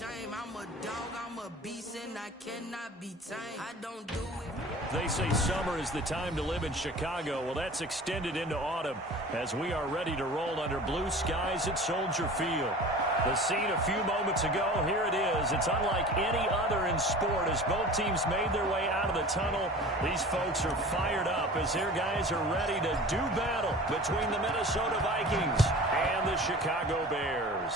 shame. I'm a dog, I'm a beast, and I cannot be tamed. I don't do it. They say summer is the time to live in Chicago. Well, that's extended into autumn as we are ready to roll under blue skies at Soldier Field. The scene a few moments ago, here it is. It's unlike any other in sport as both teams made their way out of the tunnel. These folks are fired up as their guys are ready to do battle between the Minnesota Vikings and the Chicago Bears.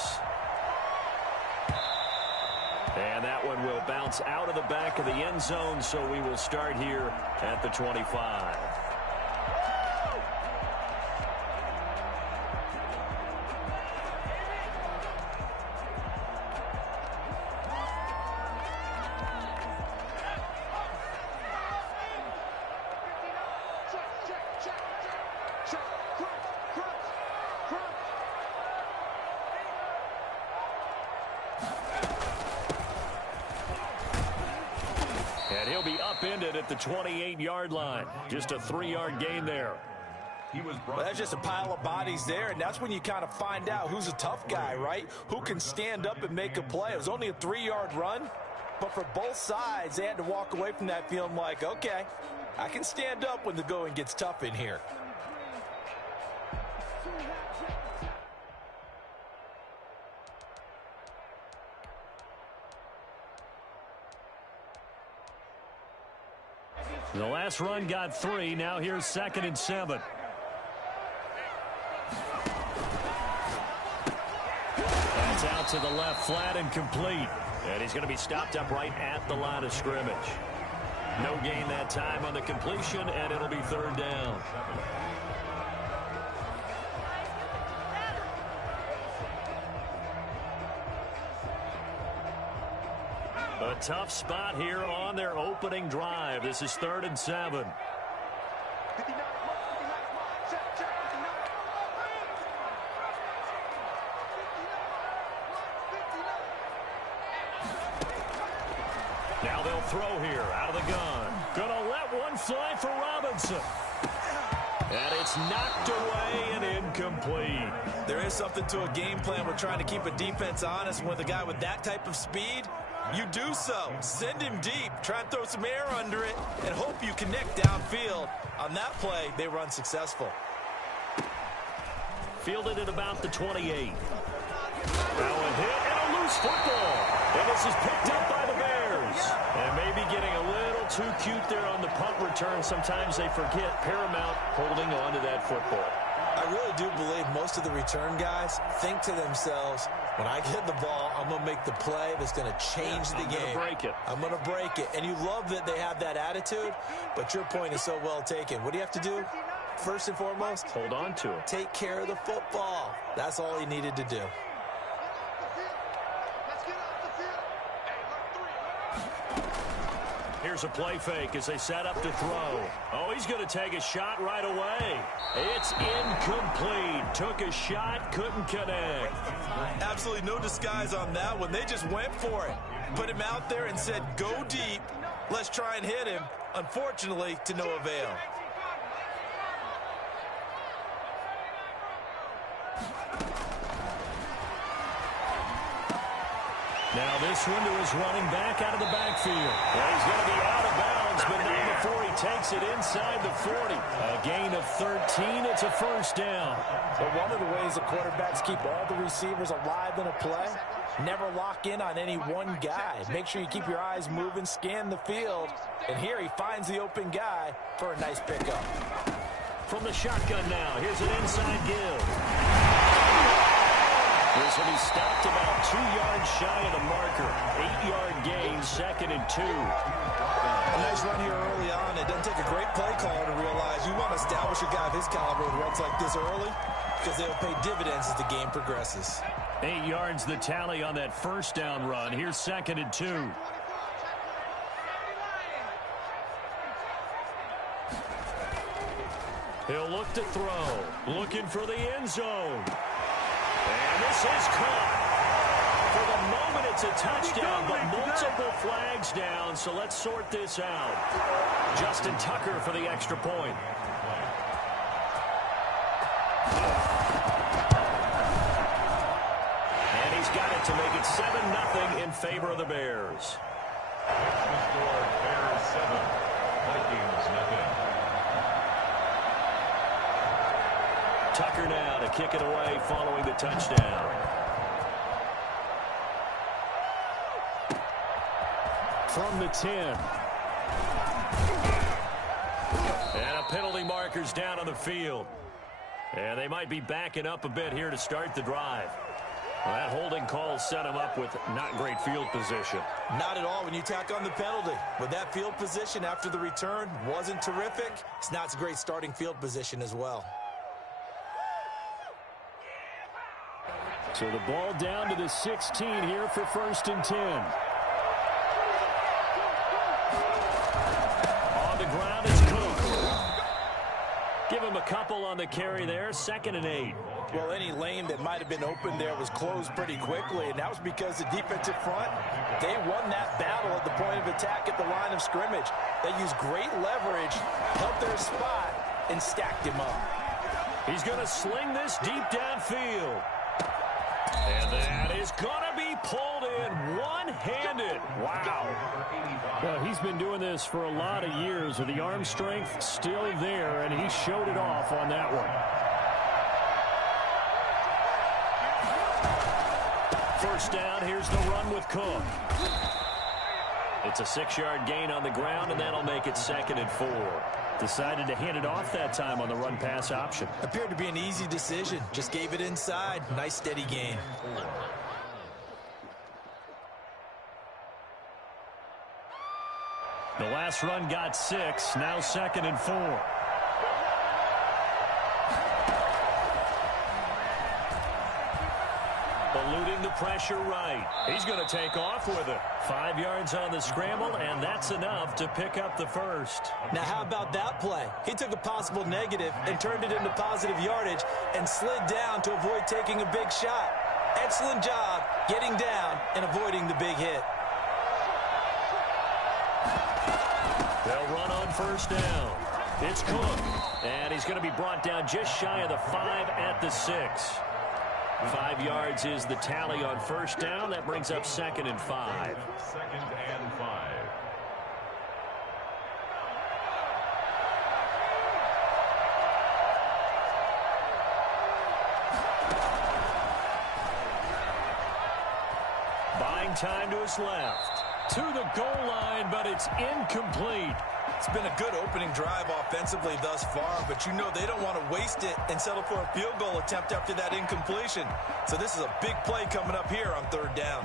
And that one will bounce out of the back of the end zone, so we will start here at the 25. And he'll be upended at the 28-yard line. Just a 3-yard gain there. Well, that's just a pile of bodies there, and that's when you kind of find out who's a tough guy, right? Who can stand up and make a play. It was only a 3-yard run, but for both sides, they had to walk away from that feeling like, okay, I can stand up when the going gets tough in here. The last run got 3. Now here's 2nd and 7. That's out to the left, flat and complete. And he's going to be stopped up right at the line of scrimmage. No gain that time on the completion, and it'll be 3rd down. A tough spot here on their opening drive. This is 3rd and 7. Now they'll throw here out of the gun. Gonna let one fly for Robinson. And it's knocked away and incomplete. There is something to a game plan. We're trying to keep a defense honest. With a guy with that type of speed, you do so. Send him deep. Try and throw some air under it and hope you connect downfield. On that play, they were unsuccessful. Fielded at about the 28. Now a hit and a loose football. And this is picked up by the Bears. And maybe getting a little too cute there on the punt return. Sometimes they forget paramount holding on to that football. I really do believe most of the return guys think to themselves, when I get the ball, I'm going to make the play that's going to change the game. I'm going to break it. And you love that they have that attitude, but your point is so well taken. What do you have to do? First and foremost, hold on to it. Take care of the football. That's all he needed to do. Here's a play fake as they set up to throw. Oh, he's going to take a shot right away. It's incomplete. Took a shot, couldn't connect. Absolutely no disguise on that one. They just went for it. Put him out there and said, go deep. Let's try and hit him. Unfortunately, to no avail. Now this one to his running back out of the backfield. Well, he's going to be out of bounds, but not before he takes it inside the 40. A gain of 13. It's a first down. But one of the ways the quarterbacks keep all the receivers alive in a play, never lock in on any one guy. Make sure you keep your eyes moving, scan the field. And here he finds the open guy for a nice pickup. From the shotgun now, here's an inside give. This will be stopped about 2 yards shy of the marker. 8-yard gain, 2nd and 2. A nice run here early on. It doesn't take a great play caller to realize you want to establish a guy of his caliber with runs like this early because they'll pay dividends as the game progresses. 8 yards the tally on that first down run. Here's 2nd and 2. He'll look to throw. Looking for the end zone. And this is caught. For the moment, it's a touchdown, but multiple flags down, so let's sort this out. Justin Tucker for the extra point. And he's got it to make it 7-0 in favor of the Bears. The score, Bears 7, Vikings nothing. Tucker now to kick it away following the touchdown. From the 10. And a penalty marker's down on the field. And they might be backing up a bit here to start the drive. Well, that holding call set him up with not great field position. Not at all when you tack on the penalty. With that field position after the return wasn't terrific. It's not a great starting field position as well. So the ball down to the 16 here for 1st and 10. On the ground, it's Cook. Give him a couple on the carry there. 2nd and 8. Well, any lane that might have been open there was closed pretty quickly, and that was because the defensive front, they won that battle at the point of attack at the line of scrimmage. They used great leverage, held their spot, and stacked him up. He's going to sling this deep downfield. And that is going to be pulled in one-handed. Wow. Well, he's been doing this for a lot of years with the arm strength still there, and he showed it off on that one. First down, here's the run with Cook. It's a 6-yard gain on the ground, and that'll make it 2nd and 4. Decided to hand it off that time on the run-pass option. Appeared to be an easy decision. Just gave it inside. Nice, steady gain. The last run got 6. Now 2nd and 4. Eluding the pressure right. He's going to take off with it. 5 yards on the scramble, and that's enough to pick up the first. Now, how about that play? He took a possible negative and turned it into positive yardage and slid down to avoid taking a big shot. Excellent job getting down and avoiding the big hit. They'll run on first down. It's Cook, and he's going to be brought down just shy of the 5 at the 6. 5 yards is the tally on first down. That brings up 2nd and 5. 2nd and 5. Buying time to his left. To the goal line, but it's incomplete. It's been a good opening drive offensively thus far, but you know they don't want to waste it and settle for a field goal attempt after that incompletion. So this is a big play coming up here on 3rd down.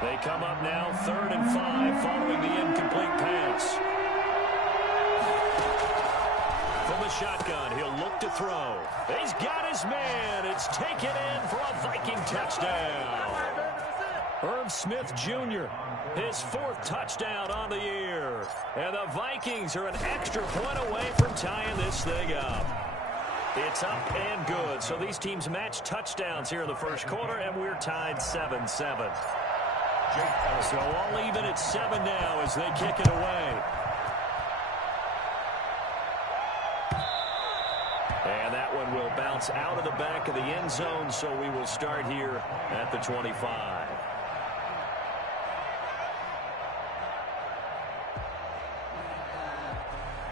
They come up now 3rd and 5 following the incomplete pass. From the shotgun, he'll look to throw. He's got his man. It's taken in for a Viking touchdown. Irv Smith Jr., his 4th touchdown on the year. And the Vikings are an extra point away from tying this thing up. It's up and good. So these teams match touchdowns here in the first quarter, and we're tied 7-7. So all even at 7 now as they kick it away. And that one will bounce out of the back of the end zone, so we will start here at the 25.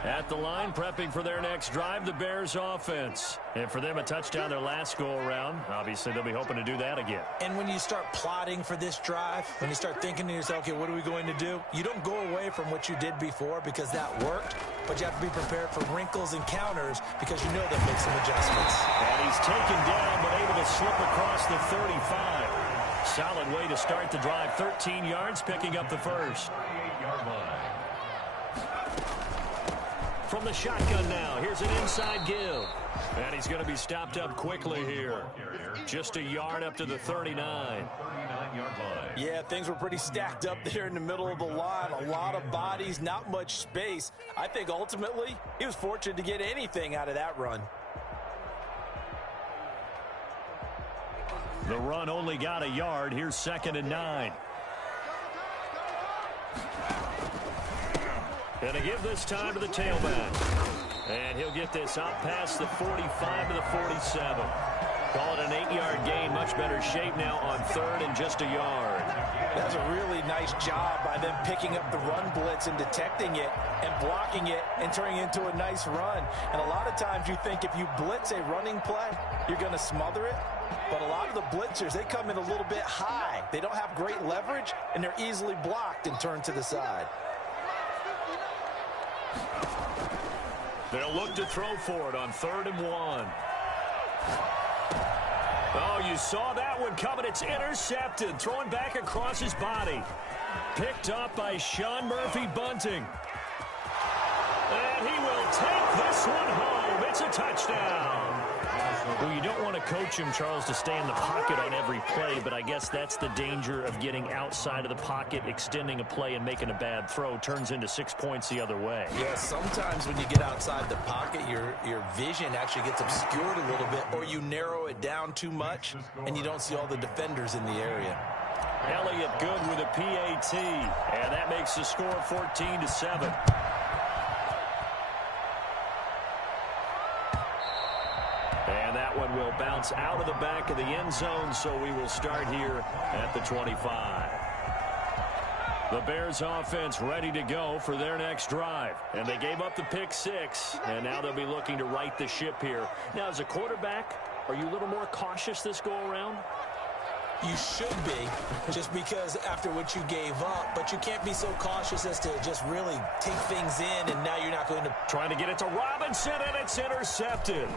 At the line, prepping for their next drive, the Bears offense. And for them, a touchdown their last go-around. Obviously, they'll be hoping to do that again. And when you start plotting for this drive, when you start thinking to yourself, okay, what are we going to do? You don't go away from what you did before because that worked, but you have to be prepared for wrinkles and counters because you know they'll make some adjustments. And he's taken down, but able to slip across the 35. Solid way to start the drive. 13 yards, picking up the first. 38-yard line. From the shotgun now, here's an inside give. And he's going to be stopped up quickly here. Just a yard up to the 39. 39-yard line. Yeah, things were pretty stacked up there in the middle of the line. A lot of bodies, not much space. I think ultimately he was fortunate to get anything out of that run. The run only got a yard. Here's 2nd and 9. And to give this time to the tailback. And he'll get this out past the 45 to the 47. Call it an 8-yard gain. Much better shape now on 3rd and just a yard. That's a really nice job by them picking up the run blitz and detecting it and blocking it and turning it into a nice run. And a lot of times you think if you blitz a running play, you're going to smother it. But a lot of the blitzers, they come in a little bit high. They don't have great leverage, and they're easily blocked and turned to the side. They'll look to throw for it on 3rd and 1. Oh, you saw that one coming. It's intercepted. Throwing back across his body. Picked up by Sean Murphy-Bunting. And he will take this one home. It's a touchdown. Well, you don't want to coach him, Charles, to stay in the pocket on every play, but I guess that's the danger of getting outside of the pocket, extending a play, and making a bad throw. Turns into 6 points the other way. Yeah, sometimes when you get outside the pocket, your vision actually gets obscured a little bit, or you narrow it down too much, and you don't see all the defenders in the area. Elliott good with a PAT, and that makes the score 14-7. And that one will bounce out of the back of the end zone, so we will start here at the 25. The Bears offense ready to go for their next drive. And they gave up the pick 6, and now they'll be looking to right the ship here. Now, as a quarterback, are you a little more cautious this go-around? You should be, just because after what you gave up, but you can't be so cautious as to just really take things in, and now you're not going to... Trying to get it to Robinson, and it's intercepted.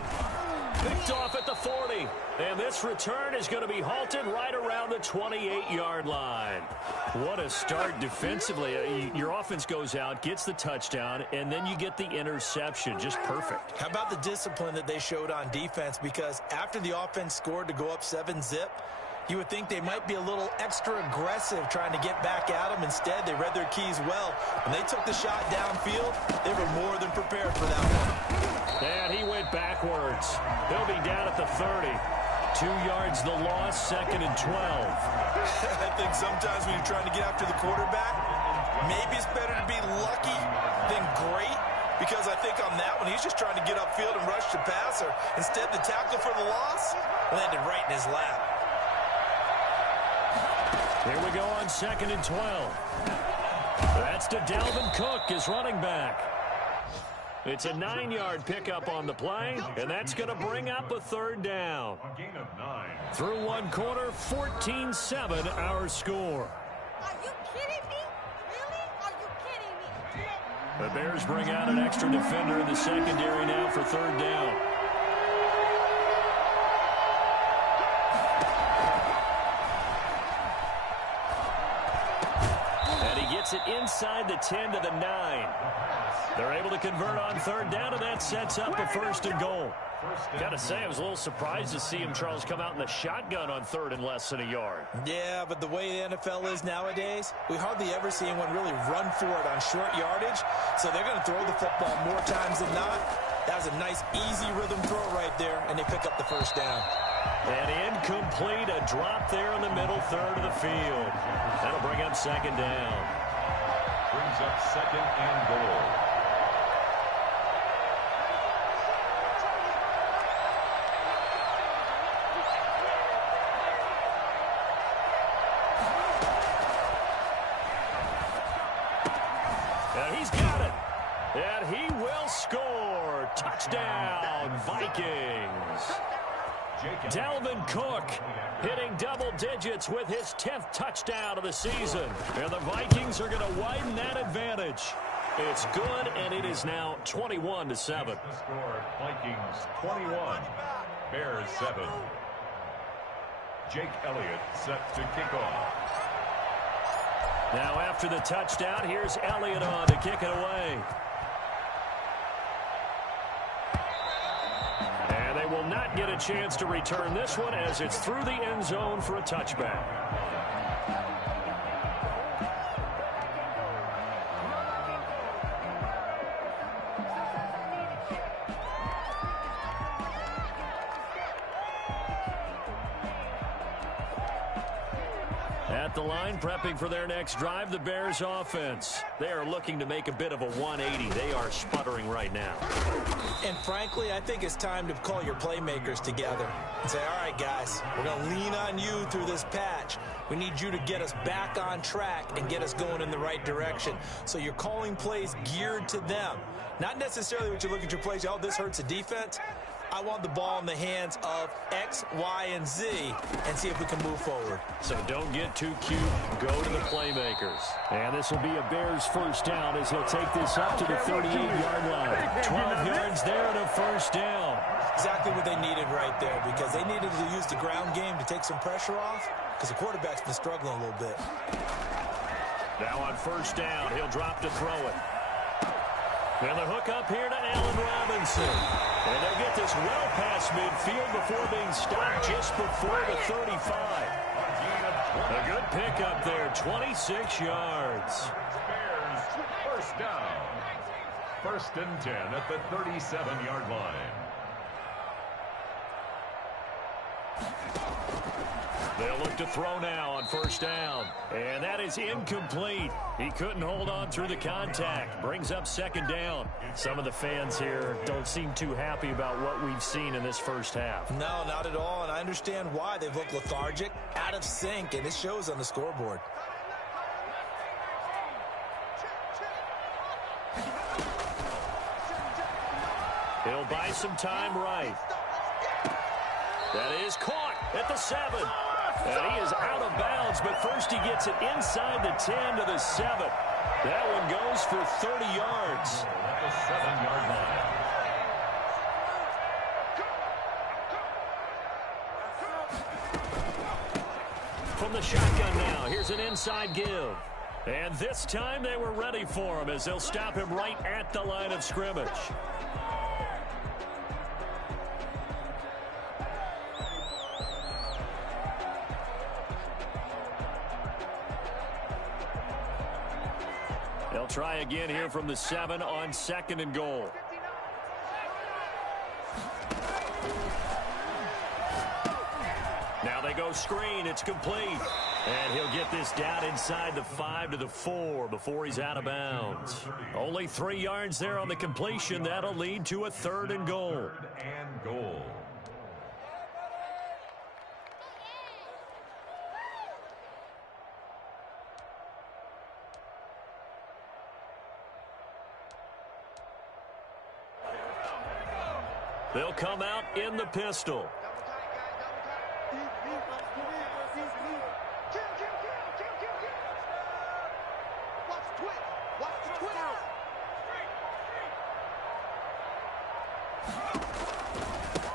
Picked off at the 40. And this return is going to be halted right around the 28-yard line. What a start defensively. Your offense goes out, gets the touchdown, and then you get the interception. Just perfect. How about the discipline that they showed on defense? Because after the offense scored to go up 7-zip, you would think they might be a little extra aggressive trying to get back at them. Instead, they read their keys well. When they took the shot downfield, they were more than prepared for that one. And he went backwards. He'll be down at the 30. 2 yards the loss, 2nd and 12. I think sometimes when you're trying to get after the quarterback, maybe it's better to be lucky than great. Because I think on that one, he's just trying to get upfield and rush the passer. Instead, the tackle for the loss landed right in his lap. Here we go on 2nd and 12. That's to Dalvin Cook, his running back. It's a 9-yard pickup on the play, and that's going to bring up a 3rd down. A gain of 9. Through one quarter, 14-7 our score. Are you kidding me? Really? Are you kidding me? The Bears bring out an extra defender in the secondary now for 3rd down. It inside the 10 to the 9. They're able to convert on 3rd down, and that sets up a 1st and goal. Gotta say, I was a little surprised to see him, Charles, come out in the shotgun on 3rd and less than a yard. Yeah, but the way the NFL is nowadays, we hardly ever see anyone really run for it on short yardage. So they're going to throw the football more times than not. That was a nice, easy rhythm throw right there, and they pick up the 1st down. And incomplete, a drop there in the middle 3rd of the field. That'll bring up 2nd down. Brings up 2nd and goal. And he's got it. And he will score. Touchdown, Vikings. Dalvin Cook hitting double digits with his 10th touchdown of the season. And the Vikings are going to widen that advantage. It's good, and it is now 21-7. The score, Vikings 21, Bears 7. Jake Elliott set to kick off. Now after the touchdown, here's Elliott on to kick it away. And they will not get a chance to return this one as it's through the end zone for a touchback. At the line, prepping for their next drive, the Bears offense. They are looking to make a bit of a 180. They are sputtering right now. And frankly, I think it's time to call your playmakers together and say, all right, guys, we're going to lean on you through this patch. We need you to get us back on track and get us going in the right direction. So you're calling plays geared to them. Not necessarily what you look at your plays, oh, this hurts the defense. I want the ball in the hands of X, Y, and Z and see if we can move forward. So don't get too cute. Go to the playmakers. And this will be a Bears first down as he'll take this up to the 38-yard line. 12 yards there and a first down. Exactly what they needed right there because they needed to use the ground game to take some pressure off because the quarterback's been struggling a little bit. Now on first down, he'll drop to throw it. And the hook up here to Allen Robinson. And they'll get this well past midfield before being stopped just before the 35. A good pickup there, 26 yards. Bears first down. 1st and 10 at the 37-yard line. They'll look to throw now on first down. And that is incomplete. He couldn't hold on through the contact. Brings up 2nd down. Some of the fans here don't seem too happy about what we've seen in this first half. No, not at all. And I understand why. They've looked lethargic, out of sync, and it shows on the scoreboard. He'll buy some time right. That is caught at the 7. And he is out of bounds, but first he gets it inside the 10 to the 7. That one goes for 30 yards. At the 7-yard line. From the shotgun now, here's an inside give. And this time they were ready for him as they'll stop him right at the line of scrimmage. They'll try again here from the 7 on 2nd and goal. Now they go screen. It's complete. And he'll get this down inside the 5 to the 4 before he's out of bounds. Only 3 yards there on the completion. That'll lead to a 3rd and goal. 3rd and goal. They'll come out in the pistol.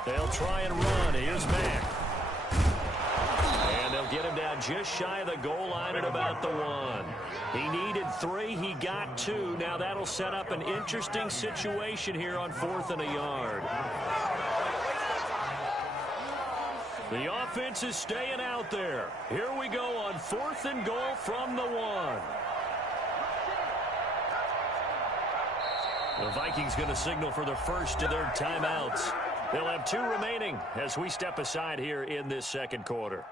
They'll try and run. Here's Mack. And they'll get him down just shy of the goal line at about the 1. He needed 3. He got 2. Now that'll set up an interesting situation here on 4th and a yard. The offense is staying out there. Here we go on 4th and goal from the 1. The Vikings going to signal for the first of their timeouts. They'll have 2 remaining as we step aside here in this 2nd quarter.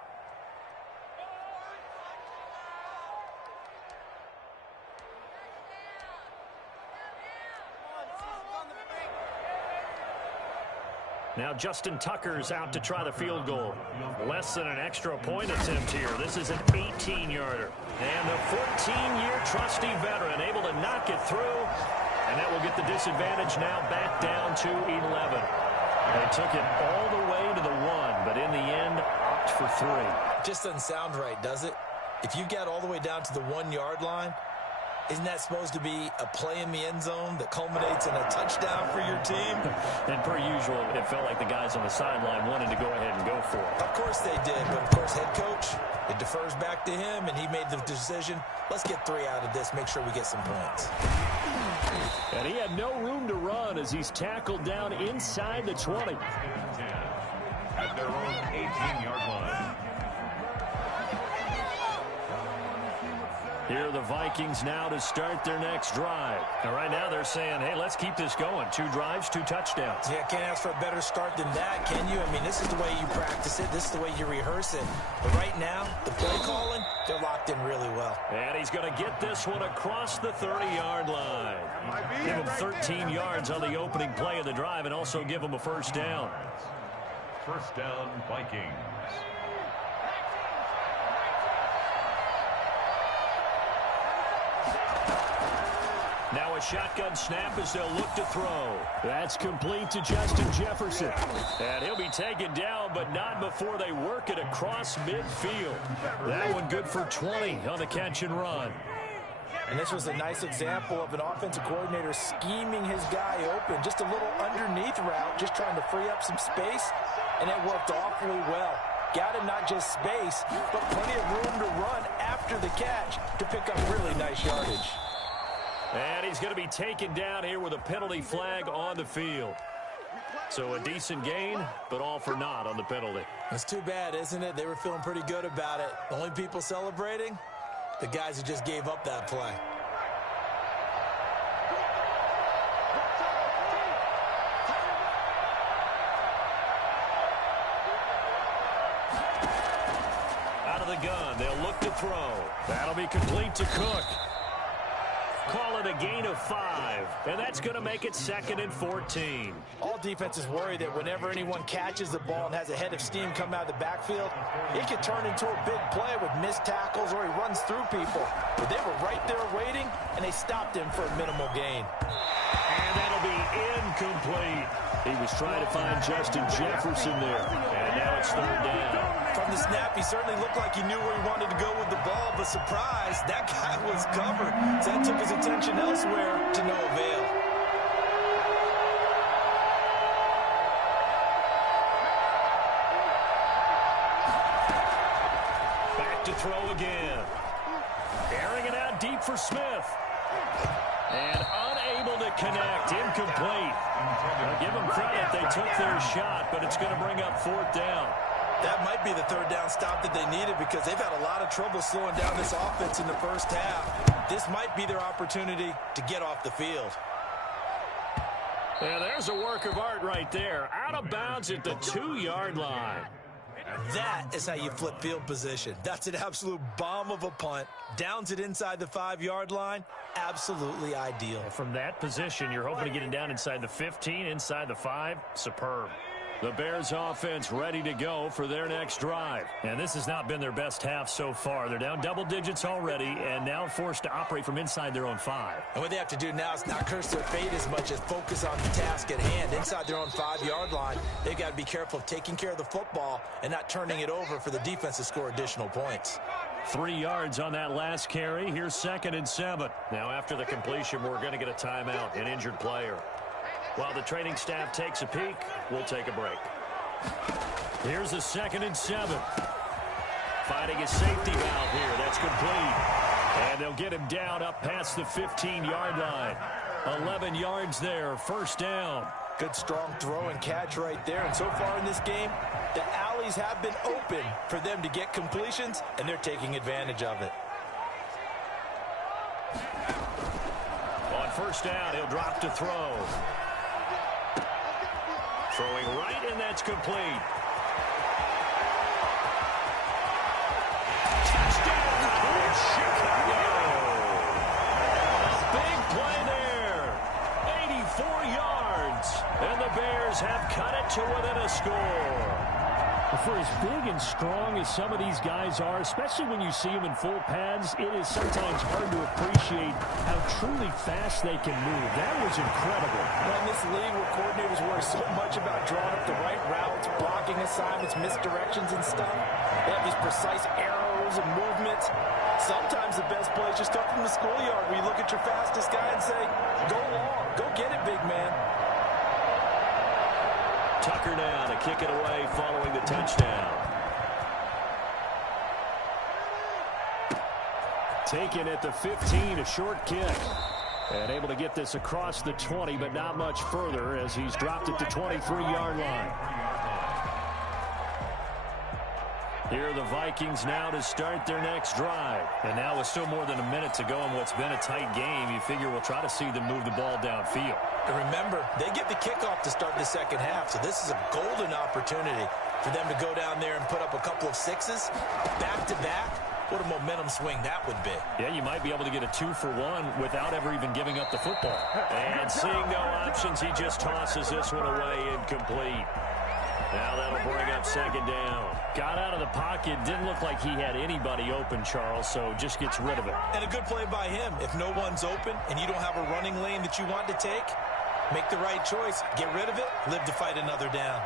Now Justin Tucker's out to try the field goal. Less than an extra point attempt here. This is an 18-yarder. And the 14-year trusty veteran able to knock it through. And that will get the disadvantage now back down to 11. They took it all the way to the 1, but in the end, opt for 3. Just doesn't sound right, does it? If you get all the way down to the 1-yard line, isn't that supposed to be a play in the end zone that culminates in a touchdown for your team? And per usual, it felt like the guys on the sideline wanted to go ahead and go for it. Of course they did, but of course head coach, it defers back to him, and he made the decision, let's get 3 out of this, make sure we get some points. And he had no room to run as he's tackled down inside the 20. At their own 18-yard line. Here are the Vikings now to start their next drive. And right now they're saying, hey, let's keep this going. 2 drives, 2 touchdowns. Yeah, can't ask for a better start than that, can you? I mean, this is the way you practice it. This is the way you rehearse it. But right now, the play calling, they're locked in really well. And he's going to get this one across the 30-yard line. Give him 13 yards on the opening play of the drive and also give him a first down. First down, Vikings. Now a shotgun snap as they'll look to throw. That's complete to Justin Jefferson. And he'll be taken down, but not before they work it across midfield. That one good for 20 on the catch and run. And this was a nice example of an offensive coordinator scheming his guy open. Just a little underneath route, just trying to free up some space, and it worked awfully well. Got him not just space, but plenty of room to run after the catch to pick up really nice yardage. And he's going to be taken down here with a penalty flag on the field. So a decent gain, but all for naught on the penalty. It's too bad, isn't it? They were feeling pretty good about it. The only people celebrating? The guys who just gave up that play. Out of the gun, they'll look to throw. That'll be complete to Cook. Call it a gain of 5, and that's going to make it 2nd and 14. All defenses worry that whenever anyone catches the ball and has a head of steam come out of the backfield, it could turn into a big play with missed tackles or he runs through people. But they were right there waiting, and they stopped him for a minimal gain. And that'll be incomplete. He was trying to find Justin Jefferson there, and now it's 3rd down. From the snap, he certainly looked like he knew where he wanted to go with the ball, but surprise, that guy was covered. So that took his attention elsewhere to no avail. Back to throw again. Airing it out deep for Smith. And unable to connect, incomplete. I'll give them credit, they took their shot, but it's going to bring up 4th down. That might be the 3rd down stop that they needed because they've had a lot of trouble slowing down this offense in the first half. This might be their opportunity to get off the field. Yeah, there's a work of art right there. Out of bounds at the 2-yard line. That is how you flip field position. That's an absolute bomb of a punt. Downs it inside the 5-yard line. Absolutely ideal. From that position, you're hoping to get it down inside the 15, inside the 5. Superb. The Bears offense ready to go for their next drive. And this has not been their best half so far. They're down double digits already and now forced to operate from inside their own 5. And what they have to do now is not curse their fate as much as focus on the task at hand. Inside their own 5-yard line, they've got to be careful of taking care of the football and not turning it over for the defense to score additional points. 3 yards on that last carry. Here's 2nd and 7. Now after the completion, we're going to get a timeout, an injured player. While the training staff takes a peek, we'll take a break. Here's a 2nd and 7. Finding a safety valve here. That's complete. And they'll get him down up past the 15-yard line. 11 yards there. 1st down. Good strong throw and catch right there. And so far in this game, the alleys have been open for them to get completions, and they're taking advantage of it. On 1st down, he'll drop to throw. Throwing right, and that's complete. Touchdown, Chicago! Big play there. 84 yards. And the Bears have cut it to within a score. For as big and strong as some of these guys are, especially when you see them in full pads, it is sometimes hard to appreciate how truly fast they can move. That was incredible. Well, in this league where coordinators worry so much about drawing up the right routes, blocking assignments, misdirections and stuff, they have these precise arrows and movements. Sometimes the best plays just come from the schoolyard where you look at your fastest guy and say, go long, go get it, big man. Tucker now to kick it away following the touchdown. Taken at the 15, a short kick. And able to get this across the 20, but not much further as he's dropped at the 23-yard line. Here are the Vikings now to start their next drive. And now with still more than a minute to go in what's been a tight game, you figure we'll try to see them move the ball downfield. And remember, they get the kickoff to start the second half, so this is a golden opportunity for them to go down there and put up a couple of 6s back-to-back What a momentum swing that would be. Yeah, you might be able to get a 2-for-1 without ever even giving up the football. And seeing no options, he just tosses this one away incomplete. Now that'll bring up second down. Got out of the pocket. Didn't look like he had anybody open, Charles, so just gets rid of it. And a good play by him. If no one's open and you don't have a running lane that you want to take, make the right choice. Get rid of it. Live to fight another down.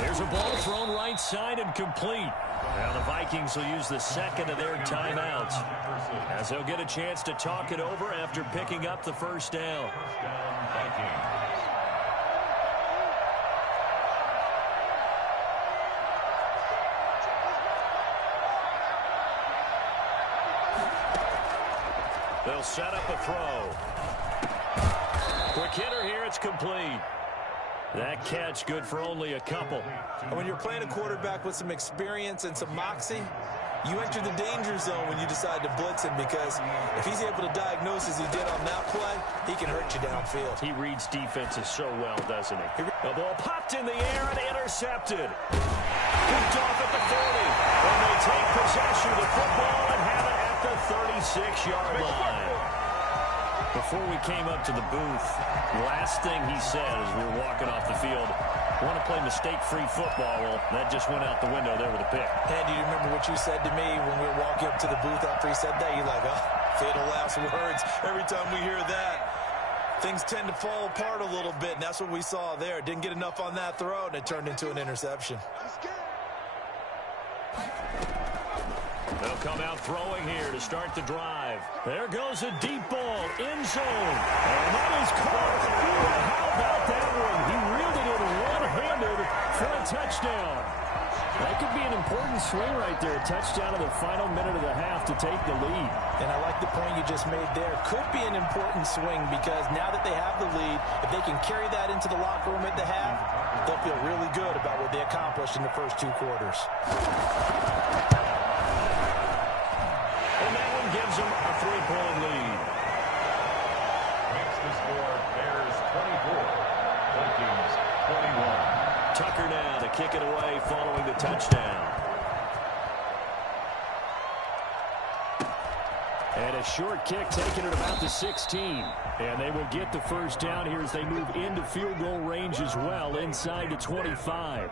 There's a ball thrown right side and complete. Now the Vikings will use the second of their timeouts as they'll get a chance to talk it over after picking up the first down. They'll set up a throw. Quick hitter here, it's complete. That catch good for only a couple. And when you're playing a quarterback with some experience and some moxie, you enter the danger zone when you decide to blitz him, because if he's able to diagnose as he did on that play, he can hurt you downfield. He reads defenses so well, doesn't he? The ball popped in the air and intercepted. Picked off at the 40. And they take possession of the football and have it at the 36-yard line. Before we came up to the booth, the last thing he said as we were walking off the field, want to play mistake-free football. Well, that just went out the window there with a pick. And do you remember what you said to me when we were walking up to the booth after he said that? You're like, oh, fatal last words. Every time we hear that, things tend to fall apart a little bit, and that's what we saw there. Didn't get enough on that throw, and it turned into an interception. They'll come out throwing here to start the drive. There goes a deep ball, end zone. And that is caught. How about that one? He reeled it in one-handed for a touchdown. That could be an important swing right there. A touchdown in the final minute of the half to take the lead. And I like the point you just made there. Could be an important swing, because now that they have the lead, if they can carry that into the locker room at the half, they'll feel really good about what they accomplished in the first 2 quarters. And that one gives them a 3-point lead. Makes the score Bears 24, Vikings 21. Tucker now to kick it away following the touchdown. And a short kick taken at about the 16. And they will get the first down here as they move into field goal range as well, inside the 25.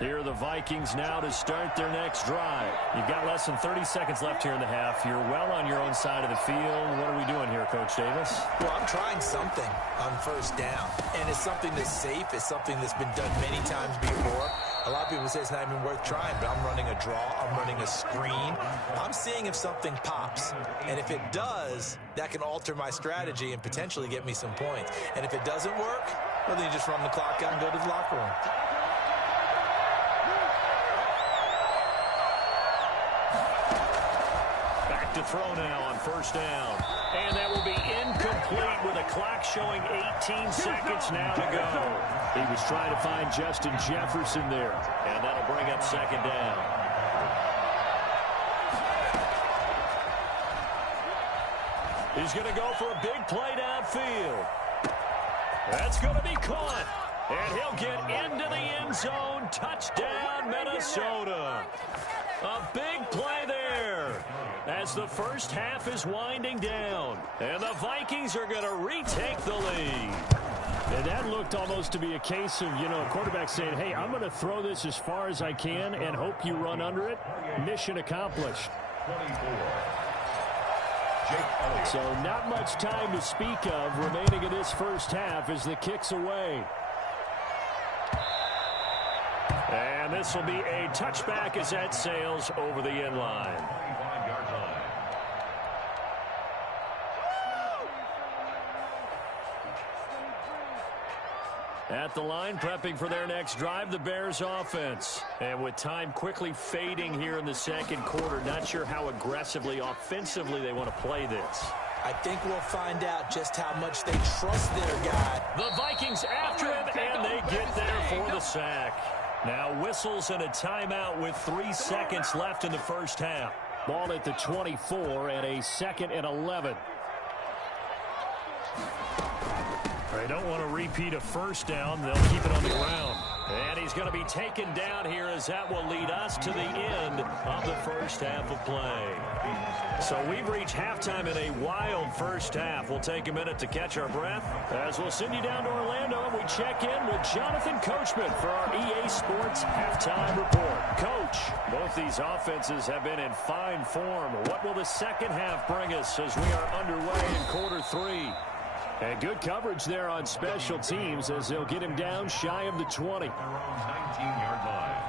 Here are the Vikings now to start their next drive. You've got less than 30 seconds left here in the half. You're well on your own side of the field. What are we doing here, Coach Davis? Well, I'm trying something on first down, and it's something that's safe. It's something that's been done many times before. A lot of people say it's not even worth trying, but I'm running a draw. I'm running a screen. I'm seeing if something pops, and if it does, that can alter my strategy and potentially get me some points. And if it doesn't work, well, then you just run the clock out and go to the locker room. To throw now on first down. And that will be incomplete with a clock showing 18 seconds now to go. He was trying to find Justin Jefferson there. And that'll bring up second down. He's going to go for a big play downfield. That's going to be caught. And he'll get into the end zone. Touchdown, Minnesota. A big play there as the first half is winding down. And the Vikings are going to retake the lead. And that looked almost to be a case of, a quarterback saying, hey, I'm going to throw this as far as I can and hope you run under it. Mission accomplished. 24. So not much time to speak of remaining in this first half as the kick's away. And this will be a touchback as that sails over the end line. At the line, prepping for their next drive, the Bears offense. And with time quickly fading here in the second quarter, not sure how aggressively, offensively they want to play this. I think we'll find out just how much they trust their guy. The Vikings after him, and they get there for the sack. Now whistles and a timeout with 3 seconds left in the first half. Ball at the 24 and a 2nd and 11. They don't want to repeat a first down. They'll keep it on the ground. And he's going to be taken down here as that will lead us to the end of the first half of play. So we've reached halftime in a wild first half. We'll take a minute to catch our breath as we'll send you down to Orlando and we check in with Jonathan Coachman for our EA Sports Halftime Report. Coach, both these offenses have been in fine form. What will the second half bring us as we are underway in quarter three? And good coverage there on special teams as they'll get him down shy of the 20. Their own 19-yard line.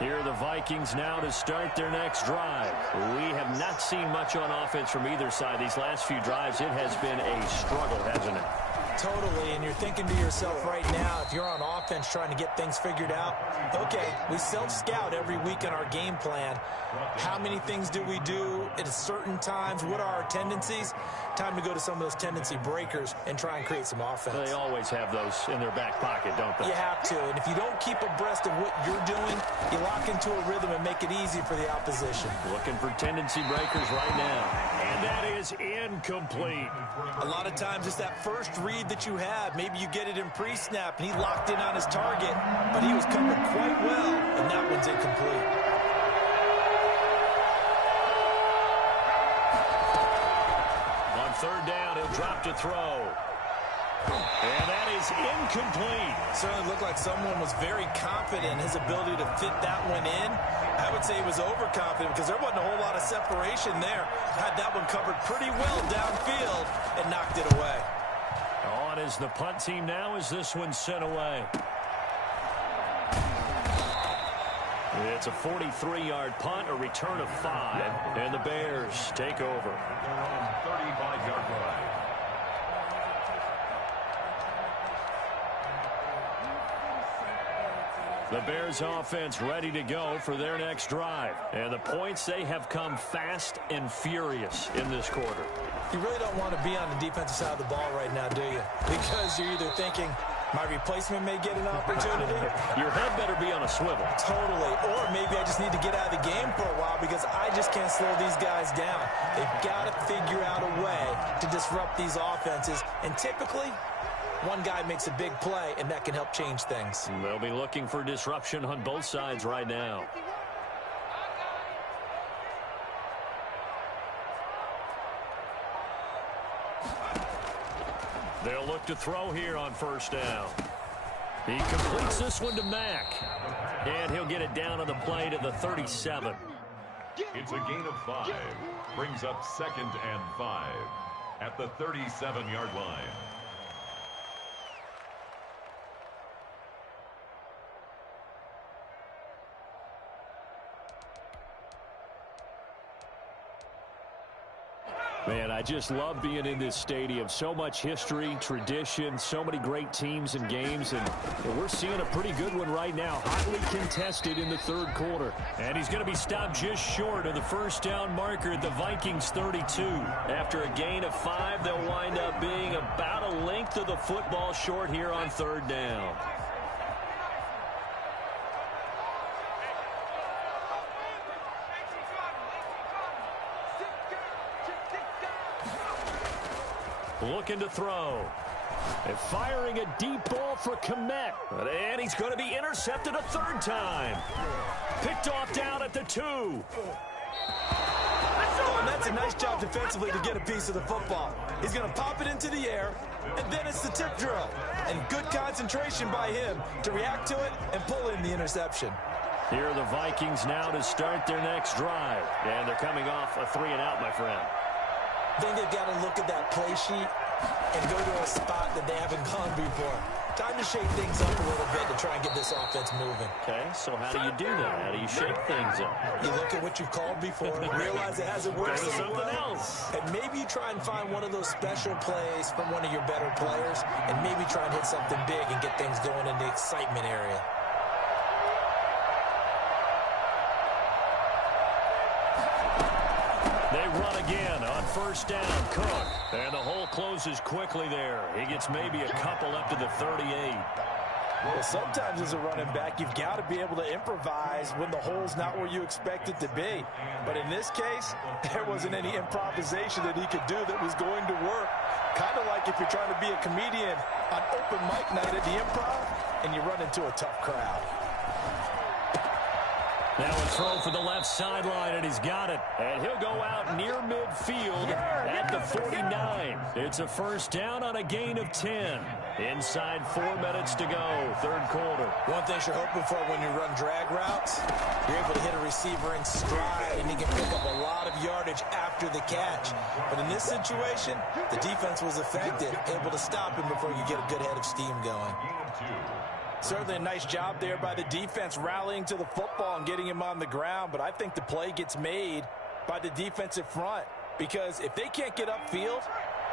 Here are the Vikings now to start their next drive. We have not seen much on offense from either side. These last few drives, it has been a struggle, hasn't it? Totally, and you're thinking to yourself right now, if you're on offense trying to get things figured out, okay, we self-scout every week in our game plan. How many things do we do at certain times? What are our tendencies? Time to go to some of those tendency breakers and try and create some offense. They always have those in their back pocket, don't they? You have to, and if you don't keep abreast of what you're doing, you lock into a rhythm and make it easy for the opposition. Looking for tendency breakers right now. And that is incomplete. A lot of times it's that first read that you have. Maybe you get it in pre-snap, and he locked in on his target, but he was covered quite well, and that one's incomplete. On third down, he'll drop to throw. And that is incomplete. Certainly looked like someone was very confident in his ability to fit that one in. I would say he was overconfident because there wasn't a whole lot of separation there. Had that one covered pretty well downfield and knocked it away. On is the punt team now as this one's sent away. It's a 43-yard punt, a return of 5, and the Bears take over. Their own 35-yard line. The Bears offense ready to go for their next drive. And the points, they have come fast and furious in this quarter. You really don't want to be on the defensive side of the ball right now, do you? Because you're either thinking, my replacement may get an opportunity. Your head better be on a swivel. Totally. Or maybe I just need to get out of the game for a while because I just can't slow these guys down. They've got to figure out a way to disrupt these offenses. And typically, one guy makes a big play, and that can help change things. They'll be looking for disruption on both sides right now. They'll look to throw here on first down. He completes this one to Mack. And he'll get it down on the play to the 37. It's a gain of 5. Brings up 2nd and 5 at the 37-yard line. Man, I just love being in this stadium. So much history, tradition, so many great teams and games, and we're seeing a pretty good one right now. Hotly contested in the third quarter. And he's going to be stopped just short of the first down marker at the Vikings 32. After a gain of 5, they'll wind up being about a length of the football short here on third down. Looking to throw. And firing a deep ball for Komet. And he's going to be intercepted a third time. Picked off down at the 2. Oh, and that's a nice job defensively to get a piece of the football. He's going to pop it into the air, and then it's the tip drill. And good concentration by him to react to it and pull in the interception. Here are the Vikings now to start their next drive. And they're coming off a 3-and-out, my friend. I think they've got to look at that play sheet and go to a spot that they haven't gone before. Time to shake things up a little bit to try and get this offense moving. Okay, so how do you do that? How do you shake things up? You look at what you've called before, realize it hasn't worked so something well, else. and maybe you try and find one of those special plays from one of your better players, and maybe try and hit something big and get things going in the excitement area. They run again on first down. Cook. And the hole closes quickly there. He gets maybe a couple up to the 38. Well, sometimes as a running back, you've got to be able to improvise when the hole's not where you expect it to be. But in this case, there wasn't any improvisation that he could do that was going to work. Kind of like if you're trying to be a comedian on open mic night at the Improv and you run into a tough crowd. Now a throw for the left sideline, and he's got it. And he'll go out near midfield at the 49. It's a first down on a gain of 10. Inside 4 minutes to go, third quarter. One thing you're hoping for when you run drag routes, you're able to hit a receiver in stride, and he can pick up a lot of yardage after the catch. But in this situation, the defense was effective, able to stop him before you get a good head of steam going. Certainly a nice job there by the defense rallying to the football and getting him on the ground, but I think the play gets made by the defensive front because if they can't get upfield,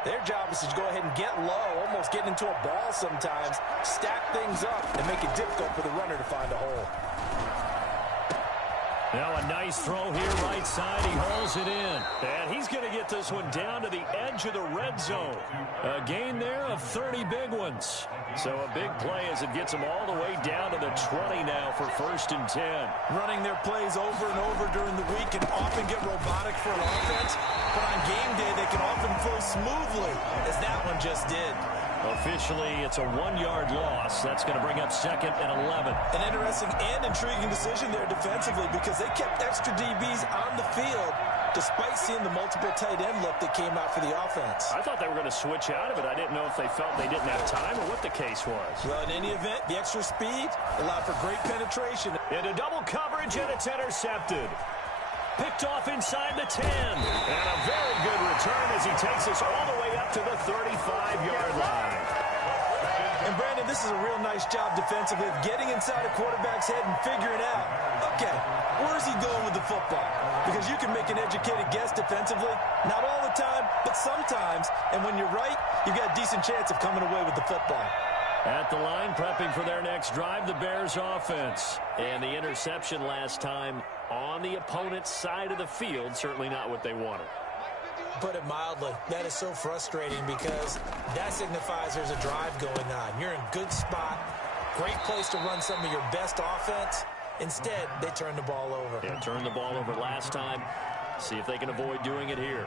their job is to go ahead and get low, almost get into a ball sometimes, stack things up, and make it difficult for the runner to find a hole. Now a nice throw here, right side. He hauls it in. And he's going to get this one down to the edge of the red zone. A gain there of 30 big ones. So a big play as it gets them all the way down to the 20 now for first and 10. Running their plays over and over during the week can often get robotic for an offense, but on game day they can often flow smoothly, as that one just did. Officially, it's a 1-yard loss. That's going to bring up second and 11. An interesting and intriguing decision there defensively because they kept extra DBs on the field despite seeing the multiple tight end look that came out for the offense. I thought they were going to switch out of it. I didn't know if they felt they didn't have time or what the case was. Well, in any event, the extra speed allowed for great penetration. Into double coverage, and it's intercepted. Picked off inside the 10. And a very good return as he takes us all the way up to the 35-yard line. And, Brandon, this is a real nice job defensively of getting inside a quarterback's head and figuring out, okay, where's he going with the football? Because you can make an educated guess defensively, not all the time, but sometimes. And when you're right, you've got a decent chance of coming away with the football. At the line, prepping for their next drive, the Bears offense. And the interception last time on the opponent's side of the field, certainly not what they wanted. Put it mildly, that is so frustrating because that signifies there's a drive going on. You're in a good spot, great place to run some of your best offense. Instead, they turn the ball over. Yeah, turned the ball over last time. See if they can avoid doing it here.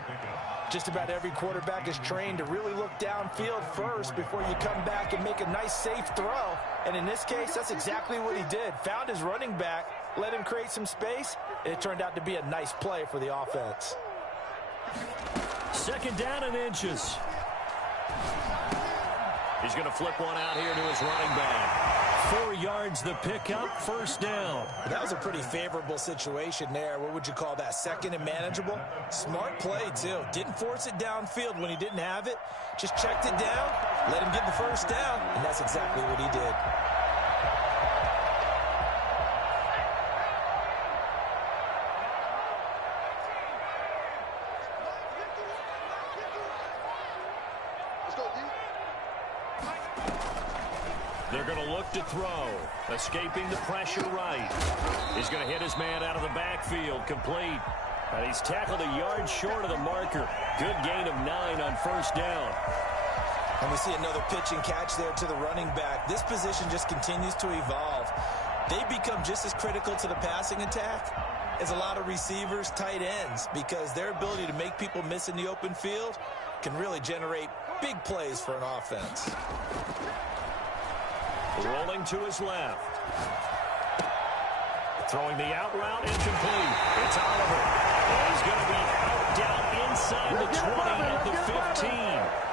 Just about every quarterback is trained to really look downfield first before you come back and make a nice, safe throw. And in this case, that's exactly what he did. Found his running back, let him create some space, and it turned out to be a nice play for the offense. Second down and inches. He's going to flip one out here to his running back. 4 yards the pickup, first down. That was a pretty favorable situation there. What would you call that? Second and manageable? Smart play, too. Didn't force it downfield when he didn't have it. Just checked it down, let him get the first down, and that's exactly what he did. They're going to look to throw. Escaping the pressure right. He's going to hit his man out of the backfield. Complete. And he's tackled a yard short of the marker. Good gain of 9 on first down. And we see another pitch and catch there to the running back. This position just continues to evolve. They become just as critical to the passing attack as a lot of receivers, tight ends, because their ability to make people miss in the open field can really generate big plays for an offense. Rolling to his left. Throwing the out route, incomplete. It's Oliver. And he's going to be out down inside the 20 at the 15.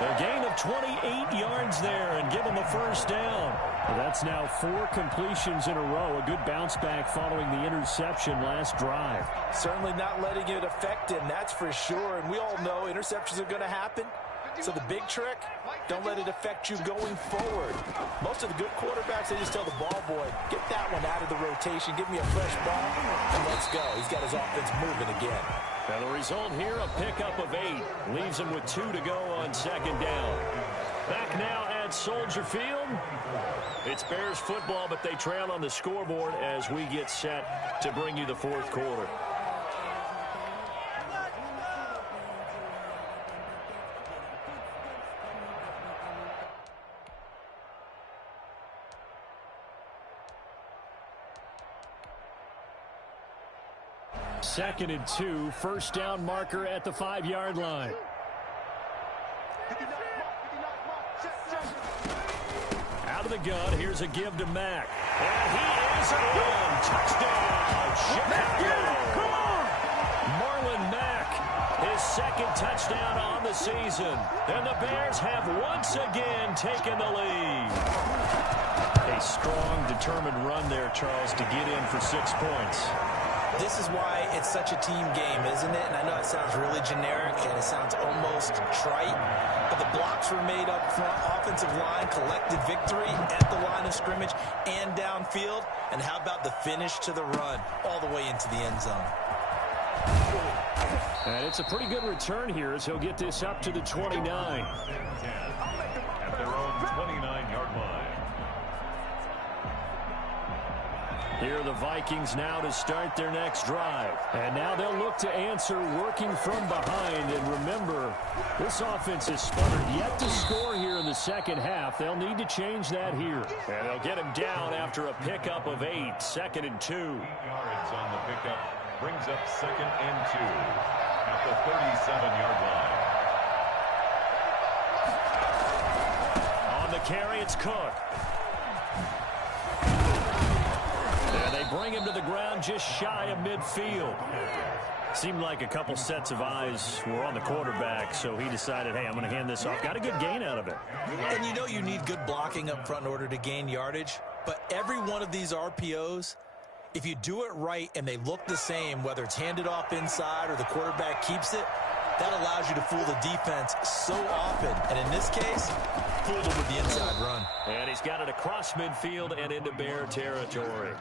A gain of 28 yards there and give him a first down. Well, that's now 4 completions in a row. A good bounce back following the interception last drive. Certainly not letting it affect him, that's for sure. And we all know interceptions are going to happen. So the big trick, don't let it affect you going forward. Most of the good quarterbacks, they just tell the ball boy, get that one out of the rotation, give me a fresh ball, and let's go. He's got his offense moving again. Now the result here, a pickup of 8. Leaves him with 2 to go on second down. Back now at Soldier Field. It's Bears football, but they trail on the scoreboard as we get set to bring you the fourth quarter. 2nd and 2, first down marker at the 5-yard line. Out of the gun, here's a give to Mack. And he is in. Touchdown, Chicago. Come on. Marlon Mack, his 2nd touchdown on the season. And the Bears have once again taken the lead. A strong, determined run there, Charles, to get in for 6 points. This is why it's such a team game, isn't it? And I know it sounds really generic and it sounds almost trite, but the blocks were made up front. Offensive line collected victory at the line of scrimmage and downfield. And how about the finish to the run all the way into the end zone? And it's a pretty good return here as he'll get this up to the 29. At their own 29-yard line. Here are the Vikings now to start their next drive. And now they'll look to answer working from behind. And remember, this offense has sputtered yet to score here in the second half. They'll need to change that here. And they'll get him down after a pickup of 8, 2nd and 2. 8 yards on the pickup brings up 2nd and 2 at the 37-yard line. On the carry, it's Cook. And they bring him to the ground just shy of midfield. Seemed like a couple sets of eyes were on the quarterback, so he decided, hey, I'm going to hand this off. Got a good gain out of it. And you know you need good blocking up front in order to gain yardage, but every one of these RPOs, if you do it right and they look the same, whether it's handed off inside or the quarterback keeps it, that allows you to fool the defense so often. And in this case, fooled them with the inside run. And he's got it across midfield and into Bear territory.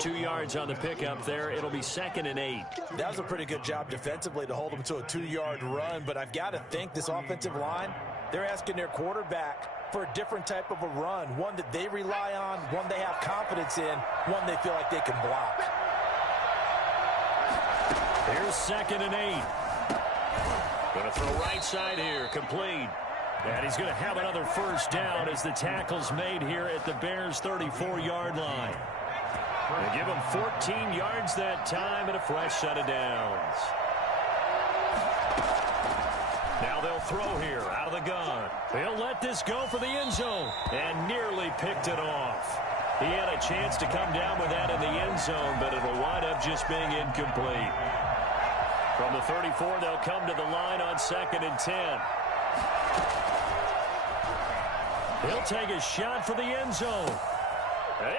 2 yards on the pickup there. It'll be 2nd and 8. That was a pretty good job defensively to hold them to a 2-yard run, but I've got to think this offensive line, they're asking their quarterback for a different type of a run, one that they rely on, one they have confidence in, one they feel like they can block. Here's 2nd and 8. Going to throw right side here, complete. And he's going to have another first down as the tackle's made here at the Bears' 34-yard line. They give him 14 yards that time and a fresh set of downs. Now they'll throw here out of the gun. They'll let this go for the end zone and nearly picked it off. He had a chance to come down with that in the end zone, but it'll wind up just being incomplete. From the 34, they'll come to the line on 2nd and 10. He'll take a shot for the end zone.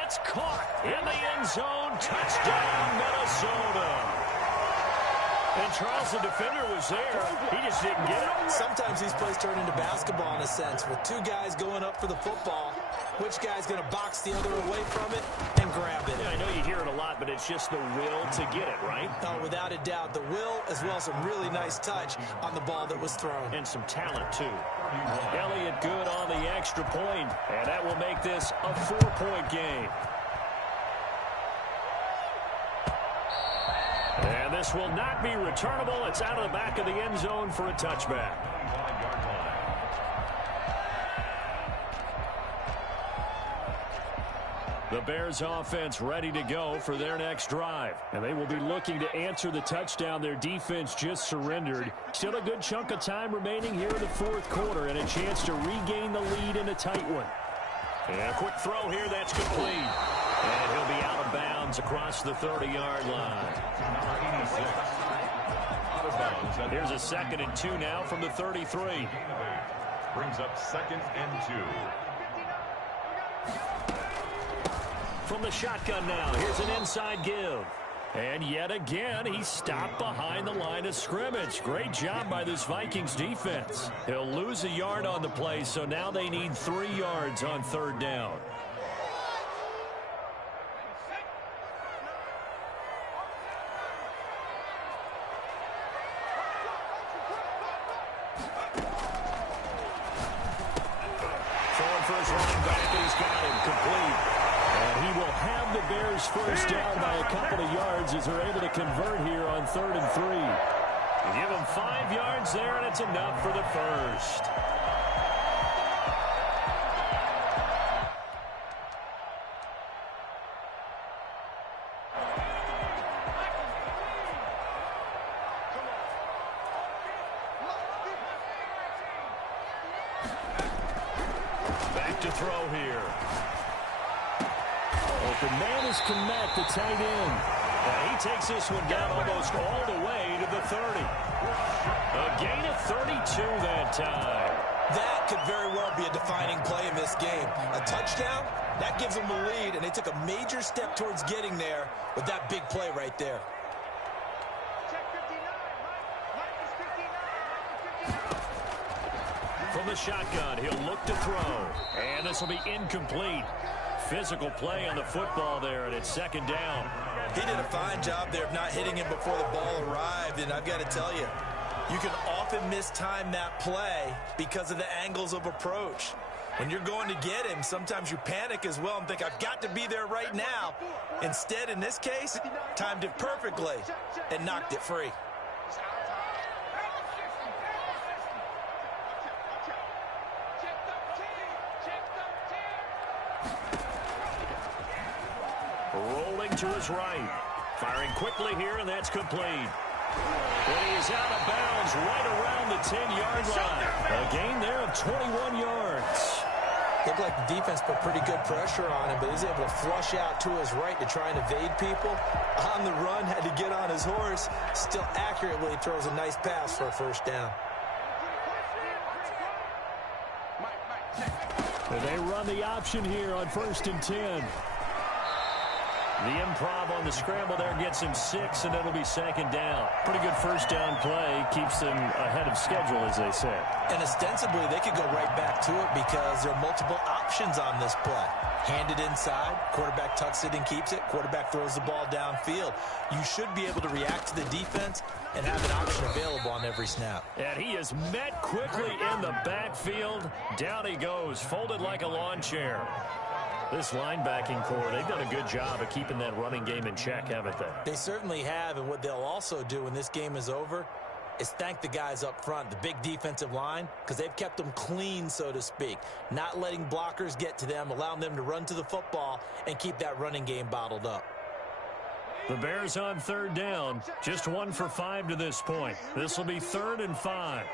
It's caught in the end zone. Touchdown, Minnesota. And Charles, the defender, was there. He just didn't get it. Sometimes these plays turn into basketball in a sense, with two guys going up for the football. Which guy's going to box the other away from it and grab it? Yeah, I know you hear it a lot, but it's just the will to get it, right? Oh, without a doubt. The will, as well as some really nice touch on the ball that was thrown. And some talent, too. Elliott good on the extra point, and that will make this a 4-point game. And this will not be returnable. It's out of the back of the end zone for a touchback. The Bears offense ready to go for their next drive. And they will be looking to answer the touchdown their defense just surrendered. Still a good chunk of time remaining here in the fourth quarter and a chance to regain the lead in a tight one. And a quick throw here, that's complete. And he'll be out of bounds across the 30-yard line. Here's a 2nd and 2 now from the 33. Brings up 2nd and 2. From the shotgun now, here's an inside give. And yet again, he stopped behind the line of scrimmage. Great job by this Vikings defense. He'll lose a yard on the play, so now they need 3 yards on 3rd down. Throwing for his running back, and he's got him complete. And he will have the Bears first down by a couple of yards as they're able to convert here on 3rd and 3. You give him 5 yards there, and it's enough for the first. look to throw here. Open man is Kmet, the tight end. And he takes this one down almost all the way to the 30. A gain of 32 that time. That could very well be a defining play in this game. A touchdown, that gives them the lead, and they took a major step towards getting there with that big play right there. From the shotgun, he'll look to throw. And this will be incomplete. Physical play on the football there, and it's second down. He did a fine job there of not hitting him before the ball arrived, and I've got to tell you, you can often mistime that play because of the angles of approach. When you're going to get him, sometimes you panic as well and think, I've got to be there right now. Instead, in this case, timed it perfectly and knocked it free. Rolling to his right. Firing quickly here, and that's complete. And he's out of bounds right around the 10-yard line. A gain there of 21 yards. Looked like the defense put pretty good pressure on him, but he's able to flush out to his right to try and evade people. On the run, had to get on his horse. Still accurately throws a nice pass for a first down. And they run the option here on 1st and 10. The improv on the scramble there gets him 6, and it'll be second down. Pretty good first down play. Keeps them ahead of schedule, as they say. And ostensibly, they could go right back to it because there are multiple options on this play. Handed inside, quarterback tucks it and keeps it, quarterback throws the ball downfield. You should be able to react to the defense and have an option available on every snap. And he is met quickly in the backfield. Down he goes, folded like a lawn chair. This linebacking core, they've done a good job of keeping that running game in check, haven't they? They certainly have, and what they'll also do when this game is over is thank the guys up front, the big defensive line, because they've kept them clean, so to speak. Not letting blockers get to them, allowing them to run to the football and keep that running game bottled up. The Bears on 3rd down, just 1 for 5 to this point. This will be 3rd and 5.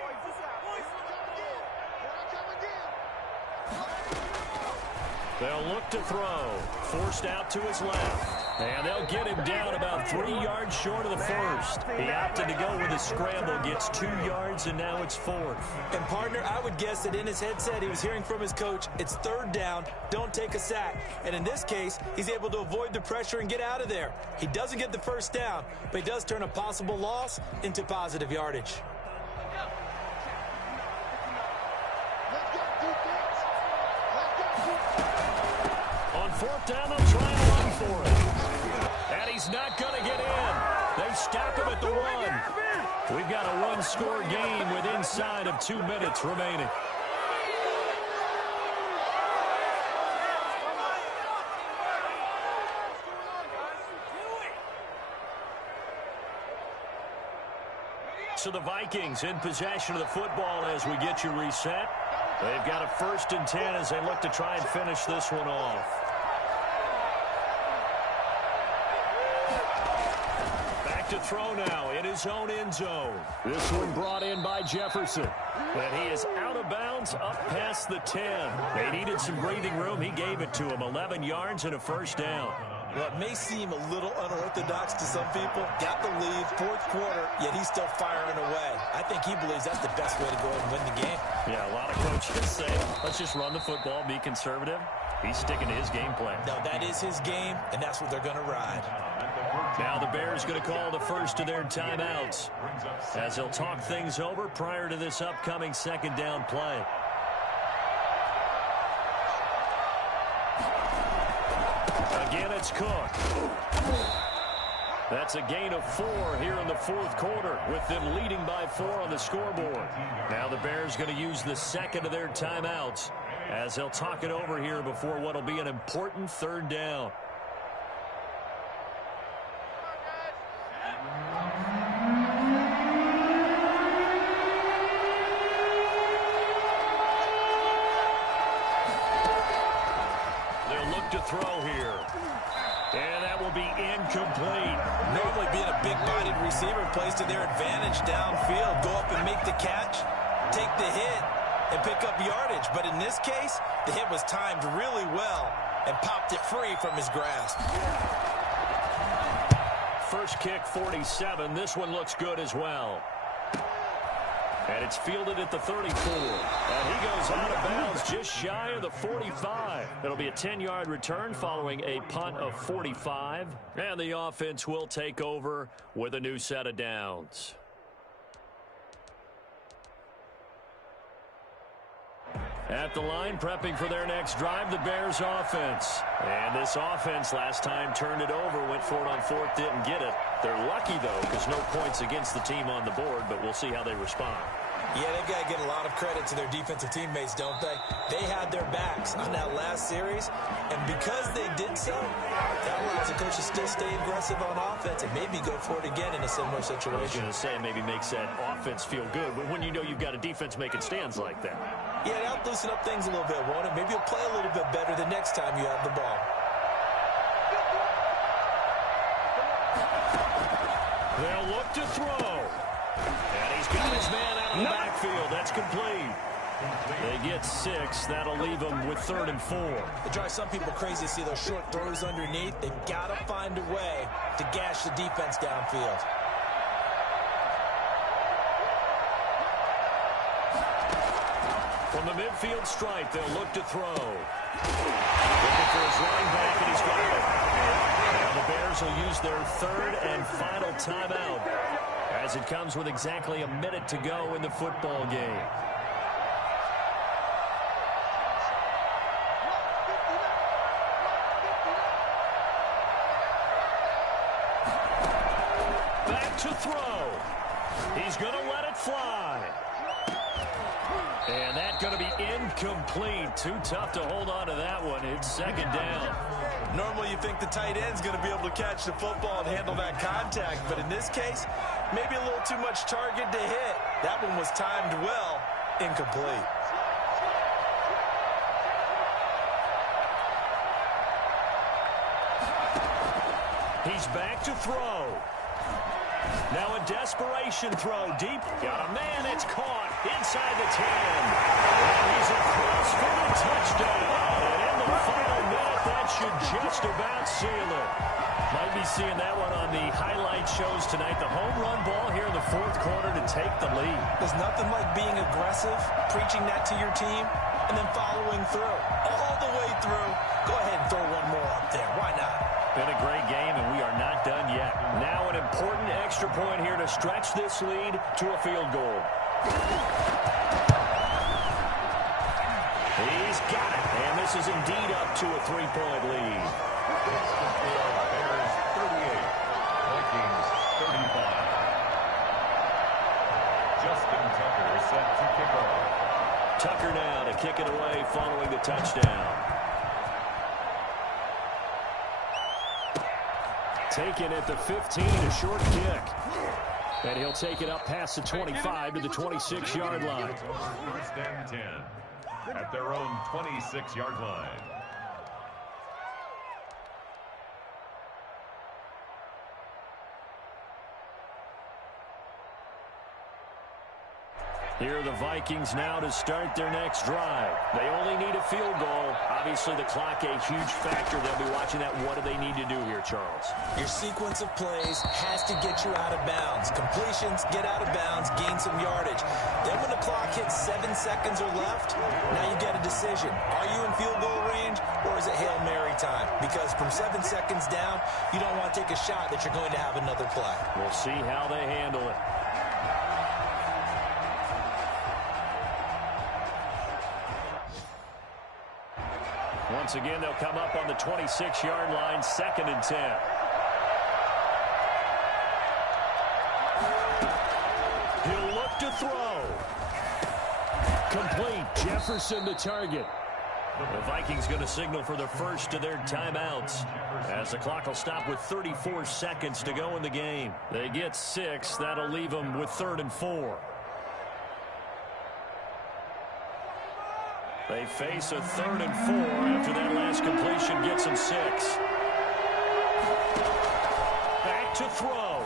They'll look to throw. Forced out to his left. And they'll get him down about 3 yards short of the first. He opted to go with a scramble, gets 2 yards, and now it's 4th. And, partner, I would guess that in his headset he was hearing from his coach, it's 3rd down, don't take a sack. And in this case, he's able to avoid the pressure and get out of there. He doesn't get the first down, but he does turn a possible loss into positive yardage. On 4th down, they'll try and run for it. And he's not going to get in. They stop him at the 1. We've got a one-score game with inside of 2 minutes remaining. So the Vikings in possession of the football as we get you reset. They've got a 1st and 10 as they look to try and finish this one off. Back to throw now in his own end zone. This one brought in by Jefferson. And he is out of bounds up past the 10. They needed some breathing room. He gave it to him. 11 yards and a first down. Well, it may seem a little unorthodox to some people. Got the lead, 4th quarter, yet he's still firing away. I think he believes that's the best way to go ahead and win the game. Yeah, a lot of coaches say, let's just run the football, be conservative. He's sticking to his game plan. No, that is his game, and that's what they're going to ride. Now the Bears going to call the first of their timeouts as they'll talk things over prior to this upcoming 2nd down play. Again, it's Cook. That's a gain of 4 here in the 4th quarter with them leading by 4 on the scoreboard. Now the Bears going to use the 2nd of their timeouts as they'll talk it over here before what will be an important 3rd down. To throw here. And that will be incomplete. Normally being a big-bodied receiver plays to their advantage downfield. Go up and make the catch, take the hit, and pick up yardage. But in this case, the hit was timed really well and popped it free from his grasp. First kick, 47. This one looks good as well. And it's fielded at the 34. And he goes out of bounds just shy of the 45. It'll be a 10-yard return following a punt of 45. And the offense will take over with a new set of downs. At the line, prepping for their next drive, the Bears offense. And this offense last time turned it over, went for it on fourth, didn't get it. They're lucky, though, because no points against the team on the board, but we'll see how they respond. Yeah, they've got to get a lot of credit to their defensive teammates, don't they? They had their backs on that last series, and because they did so, that allows the coach to still stay aggressive on offense and maybe go for it again in a similar situation. I was going to say, maybe makes that offense feel good, but when you know you've got a defense making stands like that. Yeah, that'll loosen up things a little bit, won't it? Maybe you'll play a little bit better the next time you have the ball. They'll look to throw. And he's got his man out of the backfield. That's complete. They get 6. That'll leave them with 3rd and 4. It drives some people crazy to see those short throws underneath. They've got to find a way to gash the defense downfield. From the midfield stripe, they'll look to throw. Looking for his running back, and he's got it. Now the Bears will use their 3rd and final timeout, as it comes with exactly a minute to go in the football game. Back to throw. He's going to let it fly. And that's going to be incomplete. Too tough to hold on to that one. It's 2nd down. Normally you think the tight end's going to be able to catch the football and handle that contact, but in this case, maybe a little too much target to hit. That one was timed well, incomplete. He's back to throw. Now a desperation throw deep. Got a man, it's caught inside the 10. And he's across for the touchdown. And in the final minute, that should just about seal it. Might be seeing that one on the highlight shows tonight. The home run ball here in the 4th quarter to take the lead. There's nothing like being aggressive, preaching that to your team, and then following through. All the way through. Go ahead and throw one more up there. Why not? Been a great game, and we are not done yet. Now an important extra point here to stretch this lead to a field goal. He's got it, and this is indeed up to a 3-point lead. Bears 38, Vikings 35. Justin Tucker set to kick off. Tucker now to kick it away following the touchdown. Taken at the 15, a short kick. And he'll take it up past the 25 to the 26-yard line. 1st and 10 at their own 26-yard line. Here are the Vikings now to start their next drive. They only need a field goal. Obviously, the clock a huge factor. They'll be watching that. What do they need to do here, Charles? Your sequence of plays has to get you out of bounds. Completions, get out of bounds, gain some yardage. Then when the clock hits 7 seconds or left, now you get a decision. Are you in field goal range, or is it Hail Mary time? Because from 7 seconds down, you don't want to take a shot that you're going to have another play. We'll see how they handle it. Once again, they'll come up on the 26-yard line, 2nd and 10. He'll look to throw. Complete. Jefferson to target. The Vikings going to signal for the first of their timeouts, as the clock will stop with 34 seconds to go in the game. They get 6. That'll leave them with 3rd and 4. They face a 3rd and 4 after that last completion gets them 6. Back to throw.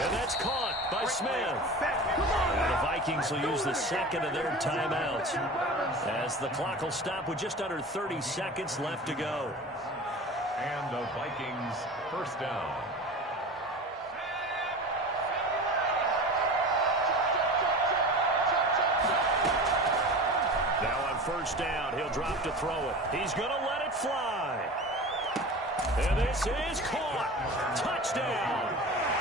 And that's caught by Smith. And the Vikings Vikings will use the second of their timeouts as the clock will stop with just under 30 seconds left to go. And the Vikings first down. Now on first down, he'll drop to throw it. He's going to let it fly. And this is caught. Touchdown.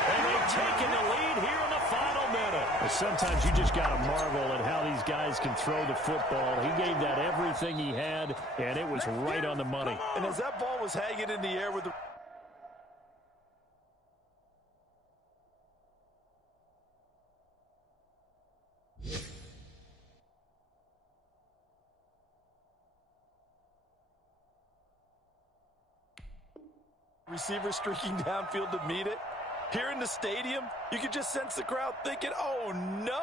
And they've taken the lead here in the final minute. Sometimes you just got to marvel at how these guys can throw the football. He gave that everything he had, and it was right on the money. And as that ball was hanging in the air with the receiver streaking downfield to meet it. Here in the stadium, you could just sense the crowd thinking, oh, no.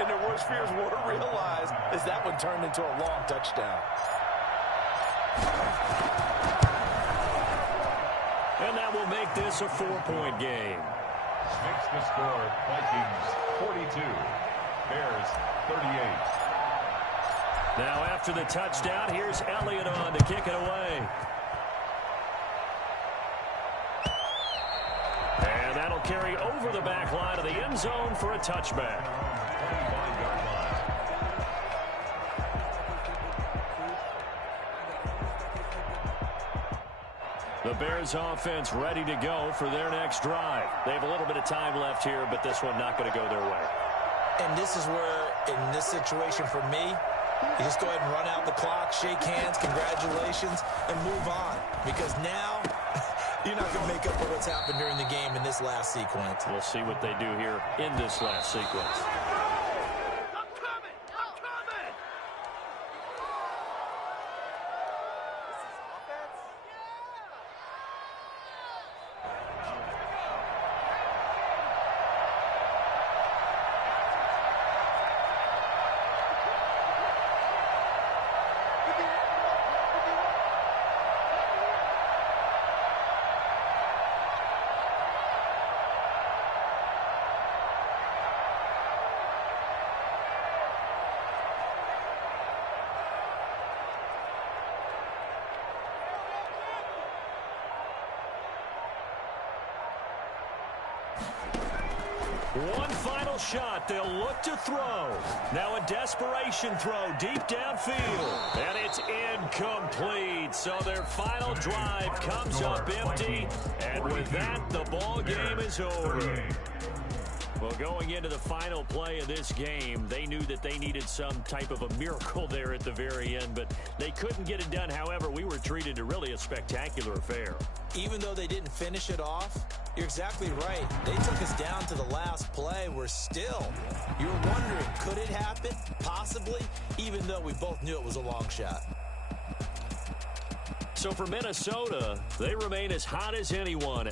And their worst fears were realized as that one turned into a long touchdown. And that will make this a 4-point game. Makes the score Vikings 42, Bears 38. Now after the touchdown, here's Elliott on to kick it away. And that'll carry over the back line of the end zone for a touchback. 25-yard line. The Bears offense ready to go for their next drive. They have a little bit of time left here, but this one not going to go their way. And this is where, in this situation for me, you just go ahead and run out the clock, shake hands, congratulations, and move on. Because now, you're not going to make up for what's happened during the game in this last sequence. We'll see what they do here in this last sequence. One final shot. They'll look to throw. Now a desperation throw deep downfield. And it's incomplete. So their final drive comes up empty. And with that, the ball game is over. Well, going into the final play of this game, they knew that they needed some type of a miracle there at the very end, but they couldn't get it done. However, we were treated to really a spectacular affair. Even though they didn't finish it off, you're exactly right. They took us down to the last play. We're still, you're wondering, could it happen? Possibly, even though we both knew it was a long shot. So for Minnesota, they remain as hot as anyone.